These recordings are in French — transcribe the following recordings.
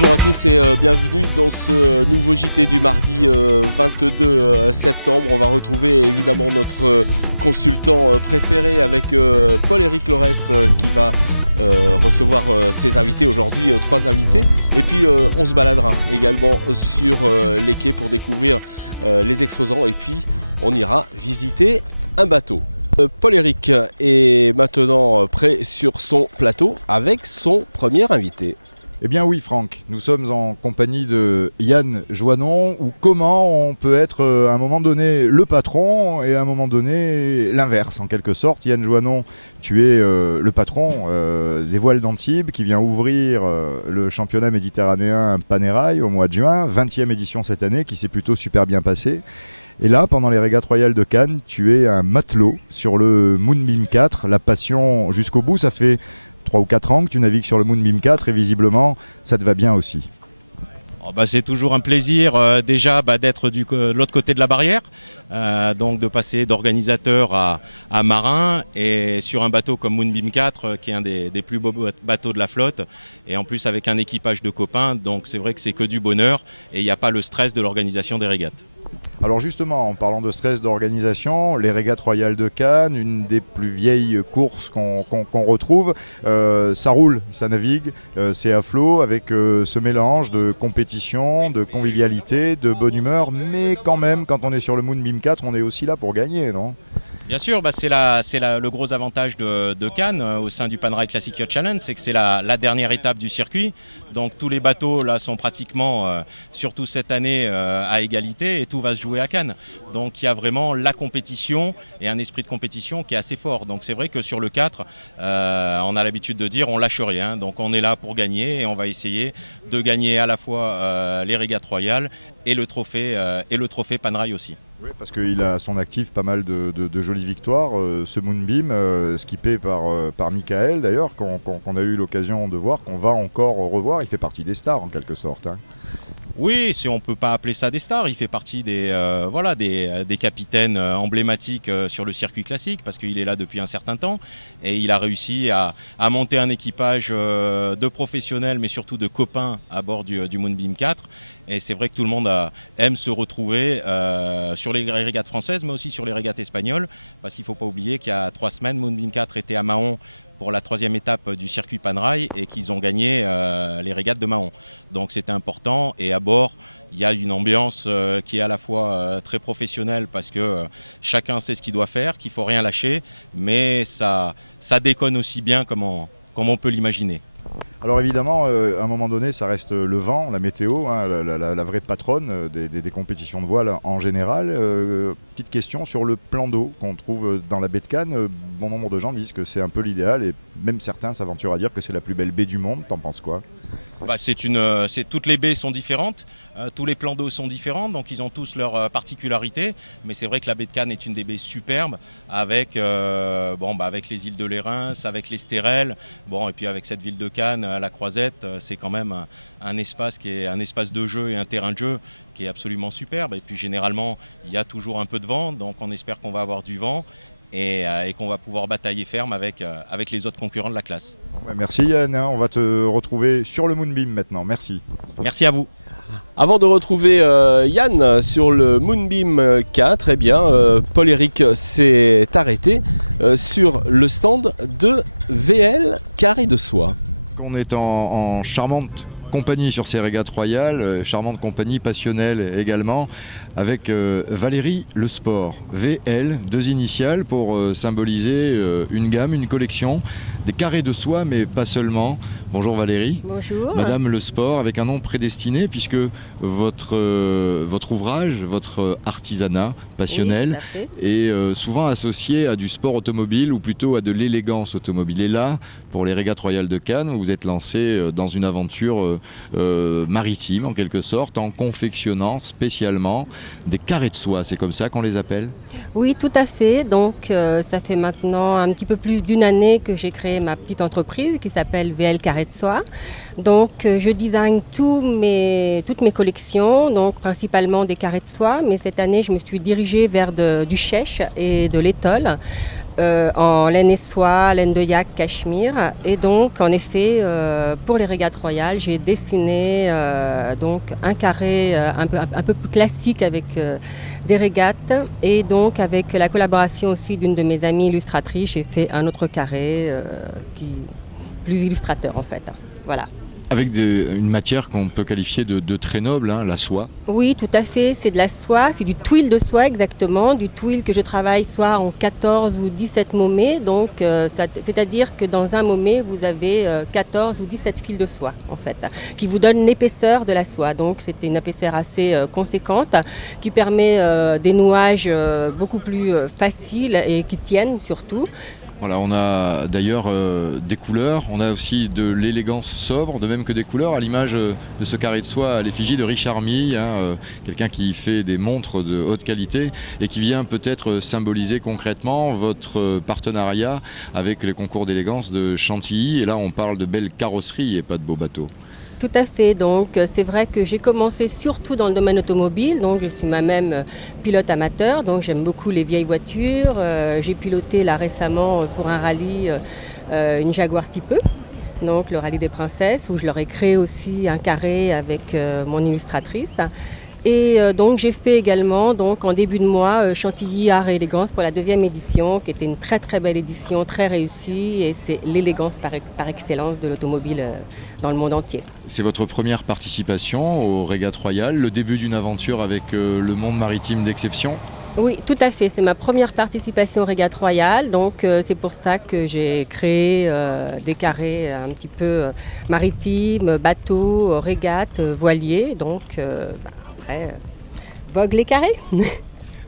Bonjour à tous et bienvenue dans ce nouveau JT du mardi 22 septembre. On va retrouver évidemment notre consultant préféré avec Paul-Éric Lorès qui va recevoir ses invités aujourd'hui, 3 invités. Et puis on se baladera également sur les quais pour découvrir les exposants et puis on ira visiter un bateau. Paul-Éric est maintenant prêt sur son plateau avec son premier invité. Eh bien oui Franck, nous sommes en compagnie de Yann Joannon, où comment on peut être à un moment donné le patron et à un moment donné l'inverse en quelque sorte. Yann Joannon, tu es le patron des voiles d'Antibes qui vient ouvrir le championnat méditerranéen Panérail au mois de juin, 20e édition cette année qui s'est plutôt super bien passée. Et là, pendant les régates royales de Cannes, tu es un matelot sur le Moonbeam 4, la passion jusqu'au bout. Ça fait 3 ou 4 ans que tu navigues sur le Moonbeam 4 et visiblement ça te va bien aussi. C'est toujours un plaisir déjà d'être de l'autre côté de la barrière, donc de passer d'organisateur à marin et sur un bateau comme Moonbeam 4 qui est un des plus beaux bateaux de la flotte et en plus avec un équipage de copains, donc c'est vrai que c'est que du bonheur et il n'y a pas le stress de l'organisation des régates. Alors justement, en parlant de stress d'organisation, les régates royales de Cannes, une des plus vieilles courses qu'on retrouve, ça roule, ça navigue, c'est à flot avec ce mélange de compétition, de convivialité, de bonne humeur, mais quand même, quand on est sur le Moonbeam 4, on est aussi là pour gagner, non ? Bien sûr, c'est le gros avantage de Cannes au sein du Panérail Classic Yacht Challenge, c'est que c'est la dernière étape du circuit. Donc tous les bateaux là sont pratiquement, surtout cette année, à égalité et tout va se jouer à Cannes. Donc il y a vraiment la compétition et un esprit de compétition qui est assez fort. Donc c'est vrai que sur le 4, on a l'habitude de dire on lâche rien. Donc on est là pour gagner et on va essayer de gagner à la fois les régates royales et le trophée Panérail aussi. Oui, parce qu'il a à son actif pas mal de jolies victoires, ce Moonbeam, skippé par Michael d'ailleurs, qu'on a eu l'occasion de voir, qu'on va encore revoir. Il fait partie des stars en quelque sorte. Hein. Oui, si on peut pas appeler ça des stars, il fait partie des capitaines emblématiques sur le circuit classique parce qu'il est là depuis un certain temps et il a réussi à monter un équipage de professionnels mais surtout de copains à bord du Moonbeam 4 et c'est vrai que tout le monde aime se retrouver sur les régates françaises mais aussi sur les régates espagnoles parce qu'il faut pas oublier qu'il y a 3 semaines Moonbeam 4 était à Mahon pour la 3e étape du circuit Panérail et qu'ils ont gagné les régates de Mahon. Donc c'était important et à bord il y a une ambiance qui est à la fois très professionnelle parce que chacun sait ce qu'il doit faire, qu'il faut rien lâcher, mais ça déconne aussi bien comme on peut l'imaginer. Alors évidemment, à un moment donné, ça reste le vent, la météo, hein, la vraie patronne des compétitions de voile en général. Petite question sur le plan d'eau qu'on trouve dans la baie de Cannes. Bon nombre de gens disent que c'est un peu l'idéal et même certains s'aventurent à dire que c'est la plus belle baie du monde. T'en penses quoi ? Toutes les baies sont différentes, tous les plans d'eau sont différents, donc ils ont tous leurs particularités. Mais c'est vrai que la baie de Cannes est une des baies superbes, avec les îles de l'Érins, avec l'Estérel, et puis avec cette ville de Cannes, la Croisette, c'est quand même un espace qui est un espace de jeu et un terrain de jeu qui est absolument superbe. Et puis généralement, il y a toujours un peu de vent, donc on espère qu'on va avoir du vent. Et qu'on va pouvoir batailler ferme avec les autres concurrents de la classe. Merci Yann, on va te retrouver sur le Moonbeam maintenant, merci. Merci à vous. Avant de retrouver Yann sur le Moonbeam 4, Paul-Éric s'est arrêté sur le stand de VL Carré de Soie. On est en charmante compagnie sur ces régates royales, charmante compagnie passionnelle également, avec Valérie Le Sport, VL, 2 initiales pour symboliser une gamme, une collection, des carrés de soie, mais pas seulement. Bonjour Valérie. Bonjour. Madame Le Sport, avec un nom prédestiné, puisque votre ouvrage, votre artisanat passionnel, est souvent associé à du sport automobile, ou plutôt à de l'élégance automobile. Et là, pour les régates royales de Cannes, vous êtes lancé dans une aventure maritime, en quelque sorte, en confectionnant spécialement des carrés de soie. C'est comme ça qu'on les appelle ? Oui, tout à fait. Donc, ça fait maintenant un petit peu plus d'1 année que j'ai créé ma petite entreprise qui s'appelle VL Carré de Soie. Donc, je design toutes mes collections, donc principalement des carrés de soie. Mais cette année, je me suis dirigée vers du chèche et de l'étole. en laine et soie, laine de yak, cachemire. Et donc, en effet, pour les régates royales, j'ai dessiné donc un carré un peu plus classique avec des régates. Et donc, avec la collaboration aussi d'une de mes amies illustratrices, j'ai fait un autre carré plus illustrateur en fait. Voilà. Avec une matière qu'on peut qualifier de très noble, hein, la soie. Oui, tout à fait. C'est de la soie, c'est du twill de soie exactement, du twill que je travaille soit en 14 ou 17 momets. Donc, c'est-à-dire que dans un momet, vous avez 14 ou 17 fils de soie, en fait, qui vous donnent l'épaisseur de la soie. Donc, c'est une épaisseur assez conséquente qui permet des nouages beaucoup plus faciles et qui tiennent surtout. Voilà, on a d'ailleurs des couleurs, on a aussi de l'élégance sobre, de même que des couleurs, à l'image de ce carré de soie à l'effigie de Richard Mille, quelqu'un qui fait des montres de haute qualité et qui vient peut-être symboliser concrètement votre partenariat avec les concours d'élégance de Chantilly. Et là, on parle de belles carrosseries et pas de beaux bateaux. Tout à fait, donc c'est vrai que j'ai commencé surtout dans le domaine automobile, donc je suis moi-même pilote amateur, donc j'aime beaucoup les vieilles voitures. J'ai piloté là récemment pour un rallye une Jaguar Type E, donc le rallye des princesses, où je leur ai créé aussi un carré avec mon illustratrice. Et donc j'ai fait également donc, en début de mois Chantilly Art et Élégance pour la 2e édition, qui était une très très belle édition, très réussie, et c'est l'élégance par excellence de l'automobile dans le monde entier. C'est votre première participation aux régates royales, le début d'une aventure avec le monde maritime d'exception? Oui, tout à fait. C'est ma première participation aux régates royales, donc c'est pour ça que j'ai créé des carrés un petit peu maritimes, bateaux, régates, voiliers, donc après, vogue les carrés.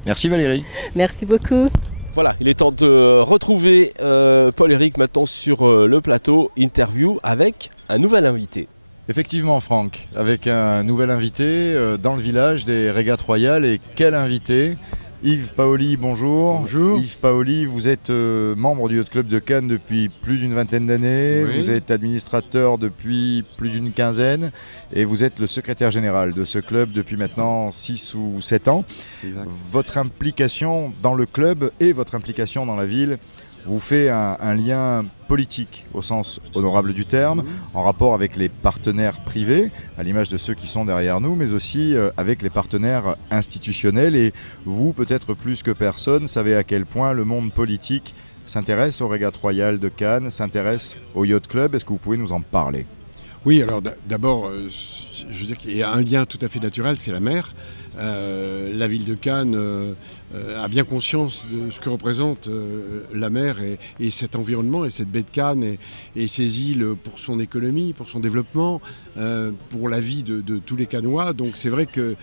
Merci Valérie. Merci beaucoup. Voilà, il est temps de retrouver Paul-Éric maintenant sur le plateau, interview avec un nouvel invité. Effectivement Franck, avec un nouvel invité dans le village des régates royales, et quel invité! Yves Paoli, bonjour. Bonjour. Yves Paoli, vous êtes membre du Yacht Club de Cannes depuis plus d'une vingtaine d'années, Oui. Vous êtes administrateur depuis plus d'une quinzaine et vous êtes le secrétaire général de ce club depuis maintenant 6 ou 7 ans. Exact. Votre implication dans le club et votre implication dans la ville vous fait un lien politique au sens honorable du terme, en rapport avec les partenaires privés, à l'image de ceux qui sont derrière nous, mais aussi avec les partenaires institutionnels. Et vous, peut-être plus que personne, savez à quel point le monde politique s'intéresse aux régates royales de Cannes, s'intéresse au Yacht Club. Est-ce que vous pouvez nous en parler ? Oui, alors d'abord, je veux dire qu'il y a un lien tout à fait naturel, c'est la mer. La ville de Cannes a bien conscience de ce que représente la mer et cet environnement et cette baie de Cannes et ces îles pour son économie, pour son développement, pour la vie de tous les Cannois. Donc c'est vrai que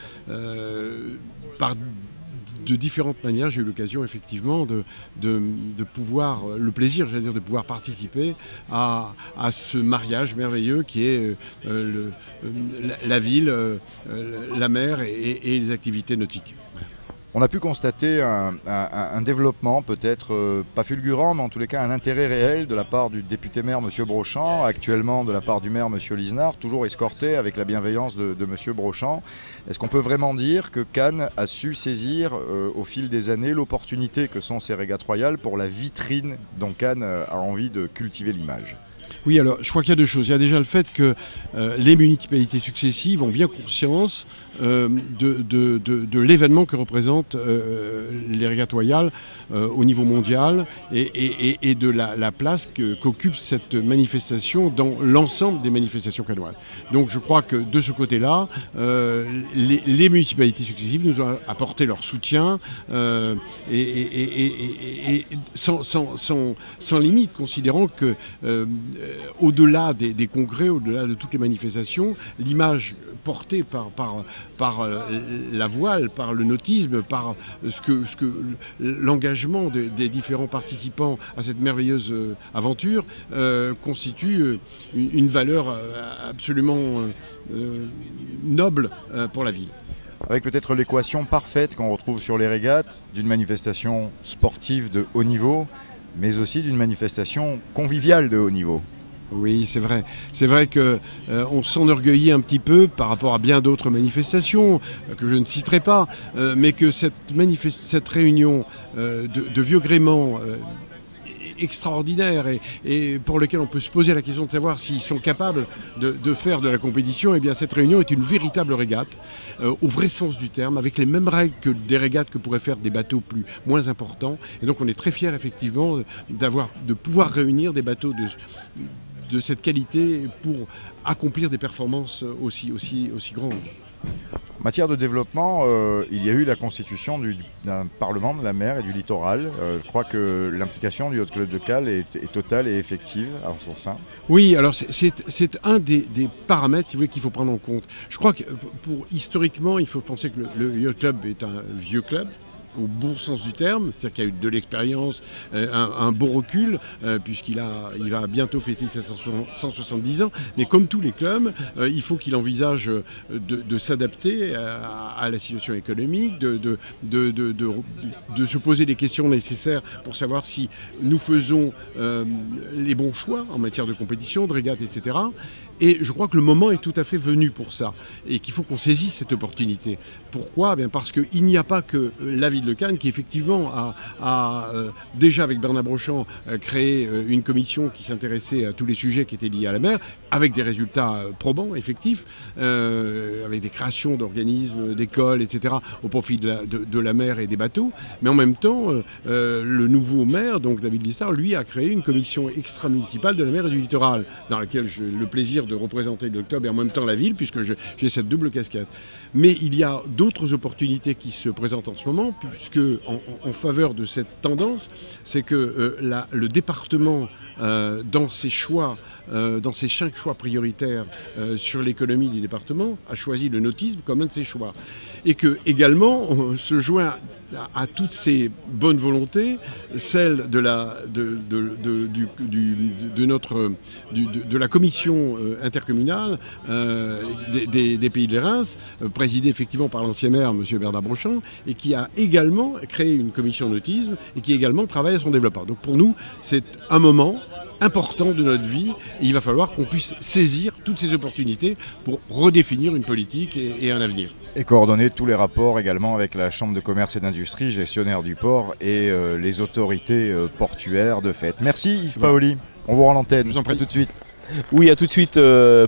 par de différentes manières, j'ai eu l'occasion effectivement de pouvoir, le plaisir, j'allais dire, de pouvoir participer à ce mariage merveilleux qui est la ville, la mer et les activités nautiques. On a pu constater un développement peut-être pas fulgurant, mais en tous les cas un intérêt réel de la part du député-maire M. Brochant, actuellement de la part du maire M. Lisnard, toujours escorté avec la bienveillance de M. Brochant. Est-ce qu'on peut vraiment dire que Cannes a su saisir au fil des années l'opportunité que sont ces régates royales pour la vitrine dont Cannes a envie de cultiver l'image ? Oui, alors je crois qu'il y a deux choses. Il y a déjà le fait que les municipalités successives ont bien conscience de l'événement que représentent les régates royales au niveau mondial et de la place qu'occupe cette manifestation dans l'ensemble des manifestations cannoises. Donc je crois que de ce côté-là, les municipalités successives nous ont apporté leur soutien et sans limite, considérant que au-delà des congrès, au-delà de toutes les manifestations, l'image portée par la voile, par le nautisme, par l'engagement des différents participants à cette merveilleuse aventure constitue une valeur absolument noble pour la ville. Avec peut-être l'équation parfaite qu'on retrouve sur les régates d'une manifestation sportive de haut niveau, mais aussi d'une manifestation conviviale de haut niveau. Oui, c'est vrai. C'est vrai que on s'enorgueillit un petit peu par rapport à bien d'autres manifestations que je ne citerai pas, mais que cette réunion de vieux gréments extraordinaires et pour lesquels on peut se poser la question de savoir s'ils sont capables de faire de la compétition, eh bien cette réunion est une véritable régate, au vrai sens du terme, avec les mêmes règles que des régates que pourraient faire des bateaux moins importants. Et donc on est très fiers effectivement de pouvoir réunir des bateaux de cette qualité pour accomplir des performances aussi grandes. En matière de développement, il y a eu la constitution d'un Parlement de la mer et du littoral. Je crois que l'implication du Yacht Club de Cannes est totale et effective à son sein. Oui, alors c'est un des paramètres qu'il faut prendre en compte. Je crois que historiquement, il faut penser que le Yacht Club est un vieux club, au bon sens du terme, c'est-à-dire qu'il y a eu de l'expérience, un bon recul, puisqu'il va bientôt fêter ses 170 ans. Mais comme tous les clubs, il faut qu'il envisage de s'adapter à la situation économique, de se poser les questions nécessaires pour savoir si nous faisons les bons choix en matière de compétition, de régate, etc. Et je crois que le moment est tout à fait venu pour ça et qu'il faut qu'on saisisse cette opportunité. Pourquoi ? Bien parce qu'il n'y a pas que la ville de Cannes qui effectivement a déjà avec Bernard Brochand créé une commission qui s'intéressait à tous les sujets qui étaient liés à la mer, avec des résultats probants, effectifs, avec des créations d'organismes, d'écoles, etc., au profit de la mer et des bateaux. Mais en même temps, le nouveau maire, donc David Listard, lui a créé une commission extra-municipale de la mer et du littoral, dans laquelle j'ai le plaisir de représenter le club et en même temps la ville, puisque j'ai cette double casquette. Mais il y a d'autres opportunités qui se présentent en ce moment, puisque en faveur de cette tendance, c'est que le département, dans ses choix, dans ses 5 choix prioritaires sur l'économie du département, a choisi le nautisme comme un de ses choix. Et que également on se joint à toutes ces bonnes volontés, celle de la commission intercommunale des Pays de Reims, présidée effectivement par l'ancien maire, M. Bernard Brochand, et qui a également créé une commission nautisme et qui également travaille à son développement. Donc pour nous, c'est un moment important de notre vie et il va falloir qu'on puisse saisir toutes ces opportunités pour redéfinir une politique et un avenir. Et coordonner tous les rapports également avec la Chambre de commerce et d'industrie, gestionnaire du port et les autorités portuaires de fait. Merci Yves Paoli, on vous rend l'antenne. Je vous en prie. À tout de suite. Oui, à tout de suite,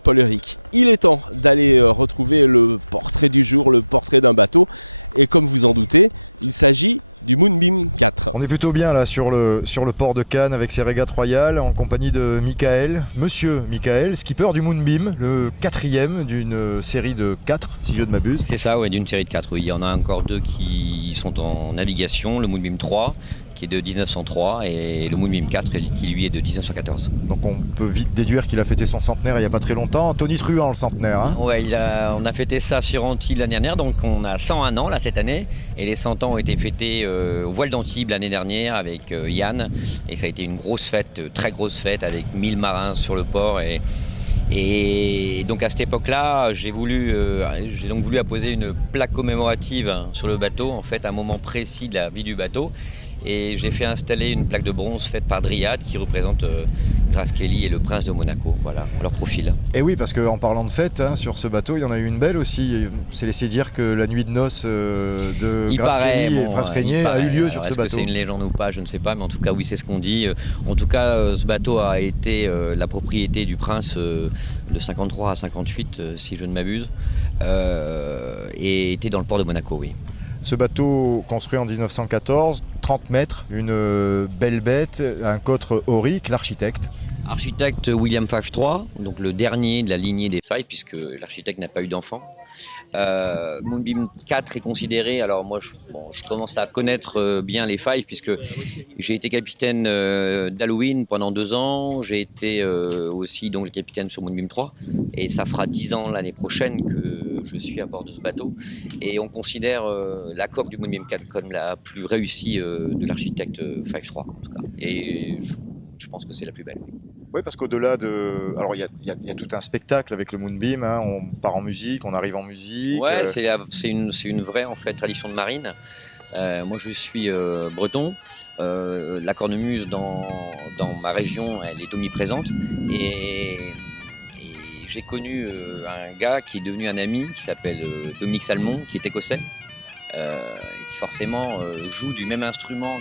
Paul-Éric. Il est temps d'aller retrouver le portrait du jour, le portrait d'un bateau. Et comme vous en doutez, il s'agit du Moonbeam 4. On est plutôt bien là sur le port de Cannes avec ses régates royales en compagnie de Michael, monsieur Michael, skipper du Moonbeam, le 4e d'une série de 4, si je ne m'abuse. C'est ça, ouais, d'une série de 4, oui. Il y en a encore 2 qui sont en navigation, le Moonbeam 3 qui est de 1903 et le Moonbeam 4 qui lui est de 1914. Donc on peut vite déduire qu'il a fêté son centenaire il n'y a pas très longtemps. Tony Truant, le centenaire. Hein, ouais, on a fêté ça sur Antibes l'année dernière, donc on a 101 ans là cette année. Et les 100 ans ont été fêtés au voile d'Antibes l'année dernière avec Yann. Et ça a été une grosse fête, très grosse fête avec 1000 marins sur le port. Et donc à cette époque-là, j'ai donc voulu apposer une plaque commémorative sur le bateau, en fait, à un moment précis de la vie du bateau. Et j'ai fait installer une plaque de bronze faite par Dryade qui représente Grace Kelly et le prince de Monaco, voilà, leur profil. Et oui, parce qu'en parlant de fête, hein, sur ce bateau, il y en a eu une belle aussi. C'est laissé dire que la nuit de noces de Grace Kelly et Prince Régnier a eu lieu sur ce bateau. Est-ce que c'est une légende ou pas, je ne sais pas, mais en tout cas, oui, c'est ce qu'on dit. En tout cas, ce bateau a été la propriété du prince de 53 à 58, si je ne m'abuse, et était dans le port de Monaco, oui. Ce bateau construit en 1914, 30 mètres, une belle bête, un cotre aurique, l'architecte. Architecte William Five III, donc le dernier de la lignée des Five, puisque l'architecte n'a pas eu d'enfant. Moonbeam 4 est considéré, alors moi je commence à connaître bien les Five, puisque j'ai été capitaine d'Halloween pendant 2 ans, j'ai été aussi donc le capitaine sur Moonbeam 3, et ça fera 10 ans l'année prochaine que je suis à bord de ce bateau, et on considère la coque du Moonbeam 4 comme la plus réussie de l'architecte Five III, en tout cas, et je pense que c'est la plus belle. Oui, parce qu'au-delà de... Alors, il y a tout un spectacle avec le Moonbeam, hein. On part en musique, on arrive en musique. Ouais, c'est une vraie, en fait, tradition de marine. Moi, je suis breton. La cornemuse, dans ma région, elle est omniprésente. Et j'ai connu un gars qui est devenu un ami, qui s'appelle Dominique Salmon, qui est écossais, qui forcément joue du même instrument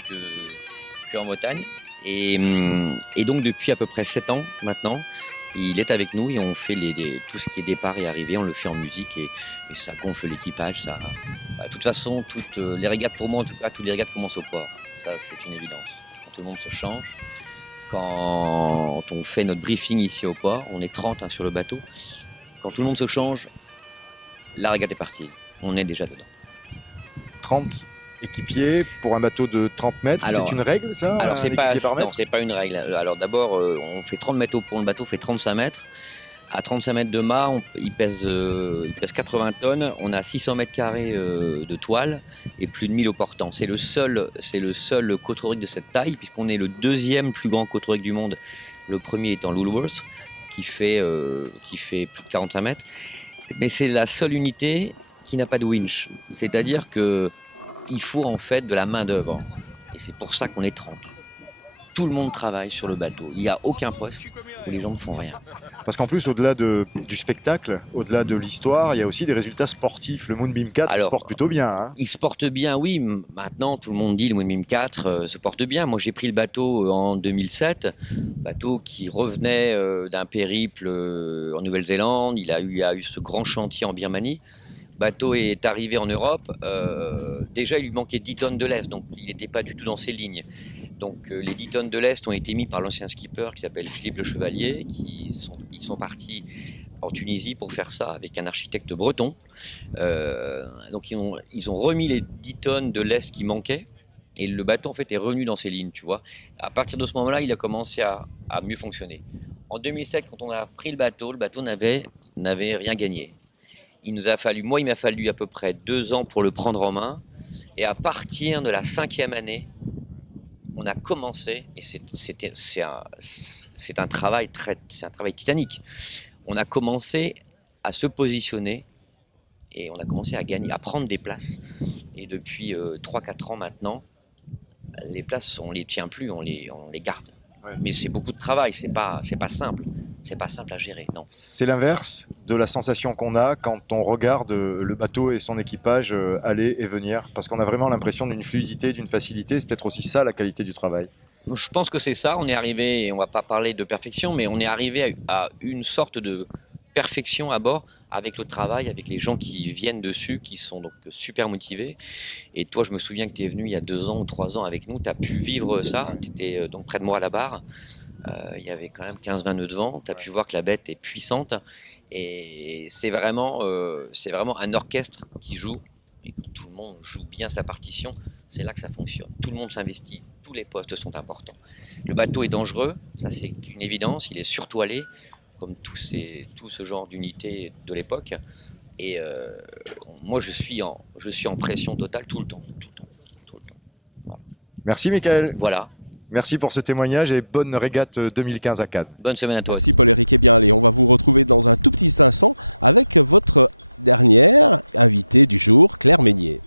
qu'en Bretagne. Et donc depuis à peu près 7 ans maintenant, il est avec nous et on fait tout ce qui est départ et arrivée, on le fait en musique et ça gonfle l'équipage. De toute façon, toutes les régates pour moi, en tout cas, toutes les régates commencent au port. Ça, c'est une évidence. Quand tout le monde se change, quand on fait notre briefing ici au port, on est 30 sur le bateau. Quand tout le monde se change, la régate est partie. On est déjà dedans. 30 équipiers pour un bateau de 30 mètres, c'est une règle ça? Alors un équipier par mètre? non, c'est pas une règle. Alors d'abord, on fait 30 mètres pour le bateau, fait 35 mètres. À 35 mètres de mât, il pèse 80 tonnes. On a 600 mètres carrés de toile et plus de 1000 au portant. C'est le seul cotorique de cette taille, puisqu'on est le deuxième plus grand cotorique du monde. Le premier étant l'Ulworth, qui fait plus de 45 mètres. Mais c'est la seule unité qui n'a pas de winch. C'est-à-dire que il faut en fait de la main d'œuvre. Et c'est pour ça qu'on est 30. Tout le monde travaille sur le bateau. Il n'y a aucun poste où les gens ne font rien. Parce qu'en plus, au-delà du spectacle, au-delà de l'histoire, il y a aussi des résultats sportifs. Le Moonbeam 4 se porte plutôt bien. Hein. Il se porte bien, oui. Maintenant, tout le monde dit le Moonbeam 4 se porte bien. Moi, j'ai pris le bateau en 2007. Bateau qui revenait d'un périple en Nouvelle-Zélande. Il a eu ce grand chantier en Birmanie. Bateau est arrivé en Europe, déjà il lui manquait 10 tonnes de lest, donc il n'était pas du tout dans ses lignes. Donc les 10 tonnes de lest ont été mis par l'ancien skipper qui s'appelle Philippe Le Chevalier, ils sont partis en Tunisie pour faire ça avec un architecte breton. Donc ils ont remis les 10 tonnes de lest qui manquaient et le bateau en fait est revenu dans ses lignes, tu vois. À partir de ce moment-là, il a commencé à mieux fonctionner. En 2007, quand on a pris le bateau n'avait rien gagné. Il m'a fallu à peu près 2 ans pour le prendre en main. Et à partir de la 5e année, on a commencé, et c'est un travail titanique. On a commencé à se positionner et on a commencé à gagner, à prendre des places. Et depuis 3-4 ans maintenant, les places, on les tient plus, on les garde. Ouais. Mais c'est beaucoup de travail, c'est pas simple. C'est pas simple à gérer, non. C'est l'inverse de la sensation qu'on a quand on regarde le bateau et son équipage aller et venir, parce qu'on a vraiment l'impression d'une fluidité, d'une facilité. C'est peut-être aussi ça la qualité du travail. Je pense que c'est ça. On est arrivé, et on va pas parler de perfection, mais on est arrivé à une sorte de perfection à bord avec le travail, avec les gens qui viennent dessus, qui sont donc super motivés. Et toi, je me souviens que tu es venu il y a 2 ans ou 3 ans avec nous, tu as pu vivre ça. Tu étais donc près de moi à la barre. Il y avait quand même 15-20 nœuds de vent, tu as pu voir que la bête est puissante et c'est vraiment un orchestre qui joue et que tout le monde joue bien sa partition, c'est là que ça fonctionne. Tout le monde s'investit, tous les postes sont importants. Le bateau est dangereux, ça c'est une évidence, il est surtoilé comme tout ce genre d'unités de l'époque et moi je suis en pression totale tout le temps. Voilà. Merci Michael. Voilà. Merci pour ce témoignage et bonne régate 2015 à Cannes. Bonne semaine à toi. Merci Paul-Éric. Eh bien allez, on va vous retrouver dans un tout petit instant avec votre dernière invitée du jour, Claire Meignier.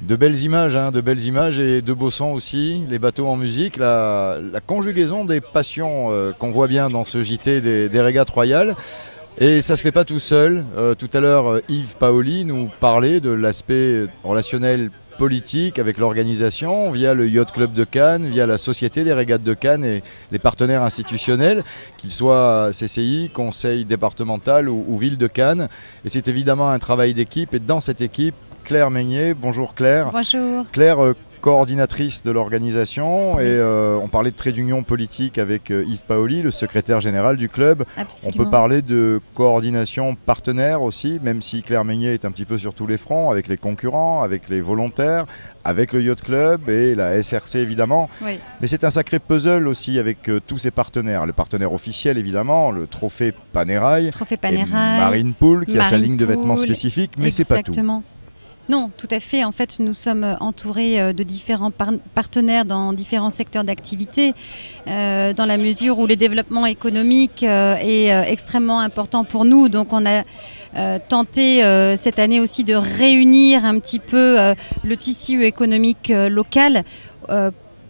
De belles images et de beaux sons aussi, les bateaux en musique, la conjugaison des passions qu'on voit bien dans ce JT des régates royales. Et ça se fait pas tout seul. Tout à l'heure, Yves Paoli nous parlait de l'aspect relationnel politique avec l'organisation via le Yacht Club de Cannes, via la Société des régates de Cannes et les partenaires institutionnels, qu'ils soient CCI, Conseil départemental ou Ville de Cannes. Et c'est évidemment un travail d'équipe. Et dans cette équipe, Claire Meignier. Bonjour Claire. Bonjour. Claire, coordinatrice de l'organisation et on parlait de trait d'union politique avec Yves Paoli, le secrétaire général du club. Absolument. On peut parler de coordination partenaire aussi, même si Claire Meignier est un petit peu sur tous les fronts, avec les concurrents, avec les volontaires, avec le Yacht Club et la SRC évidemment. Oui. Mais c'est un sacré puzzle aussi avec tous ces partenaires. Le partenaire officiel évidemment, le trophée Panerai, et Marine Pool qui a sa ligne de vêtements spécifique, mais c'est pas tout. Exactement. Non, tout à fait. En fait, nous sommes entourés de différents partenaires dans différents secteurs d'activité, dans la mesure où le développement économique est extrêmement important pour nous. Donc, on a tenté cette année aussi de réunir un petit peu le tissu économique local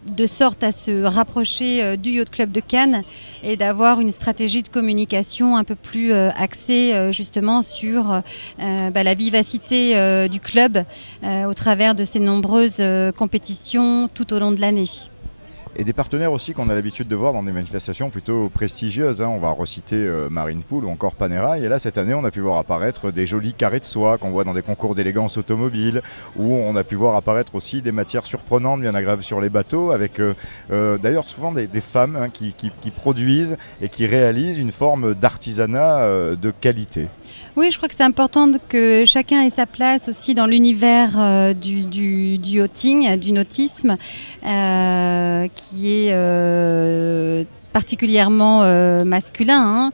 de sorte à se rapprocher du Yacht Club de Cannes et d'avoir une stratégie de communication un peu plus axée justement sur la vivacité du club au travers de ces nombreuses compétitions tout au long de l'année. et des partenaires aussi qu'on a l'habitude de voir dans des manifestations plutôt prestigieuses. On va reciter Marine Pool ou encore Panerai. Et là, cette année, on a pu voir apparaître des jolis carrés de soie qu'on voit dans des concours d'élégance automobile, où on a pu voir apparaître aussi des matières surprenantes, bien agréables sur les bateaux, avec d'ailleurs souvent des femmes qui produisent et qui réalisent une forme d'artisanat de qualité. Oui, je crois que c'est important que chacun ait sa place aussi dans l'univers du yachting, du nautisme, qui est particulièrement masculin,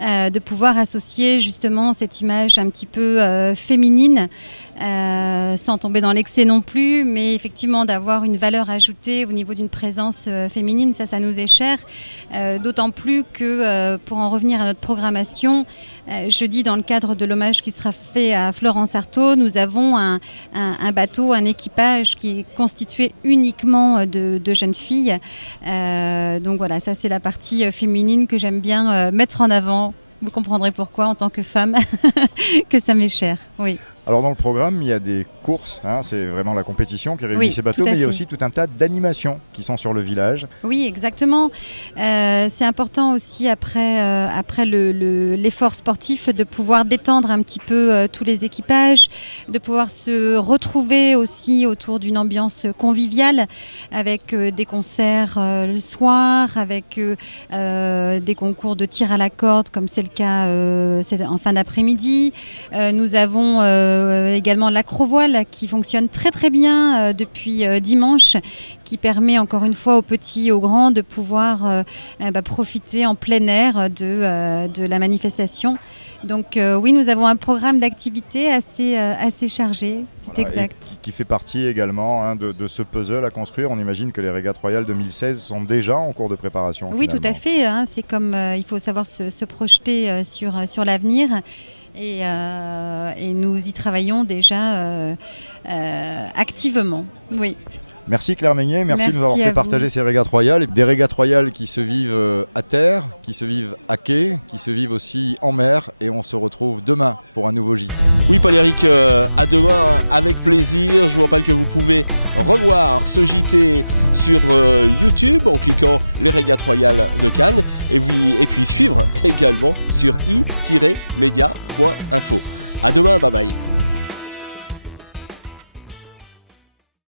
de pouvoir associer justement cette image un petit peu féminine, sans tomber dans l'excès non plus, mais effectivement d'avoir une valeur ajoutée au niveau d'une présence féminine, ça nous est cher, d'autant plus que pour en revenir à notre programmation, jeudi dans le cadre de l'hommage qui sera fait à Florence Artaud, nous avons un bateau, un équipage qui est constitué uniquement de jeunes filles, donc voilà, ça c'est la partie féminine que j'aime bien mettre en avant. Vous comprendrez pourquoi, en tant que femme, que ça m'est cher. Oui. Alors dans le programme, il y a des courses, c'est vraiment la compétition qui réunit ces bateaux, mais il y a aussi tout un tas d'animations qui sont sur le village. Oui, exactement. C'est important aussi après l'effort sportif de pouvoir détendre un petit peu tous les équipages, de pouvoir se retrouver aussi autour d'une ambiance conviviale avec des concerts le soir, avec des concours de tir à la corde comme c'est le cas en fin d'après-midi. Nous avons également l'acrovoile qui fonctionne très très bien depuis dimanche, qui permet encore une fois aux petits, aux grands de pouvoir profiter en plein air de la manifestation. Donc oui, nous avons un programme d'activités assez chargé, c'est exact. Qui fait partie également de ce puzzle à construire. On imagine que les régates royales 2016 sont déjà en cours de préparation. Oui, finalement. tout à fait. C'est comme il faut savoir se projeter sur l'avenir. Et nous y travaillons déjà activement. Oui. Merci Claire Meignet, merci de nous avoir fait partager ces régates royales. Des régates royales qui se vivent à terre, qui se vivent à quai, qui se vivent aussi en mer. Et on se retrouve demain pour un nouveau JT. Oui Paul-Éric, à demain avec plaisir. Je vous rappelle que vous pouvez revoir ce JT sur YouTube en cliquant les régates royales de Cannes et puis suivre également sur i-media.info. À demain, bye bye.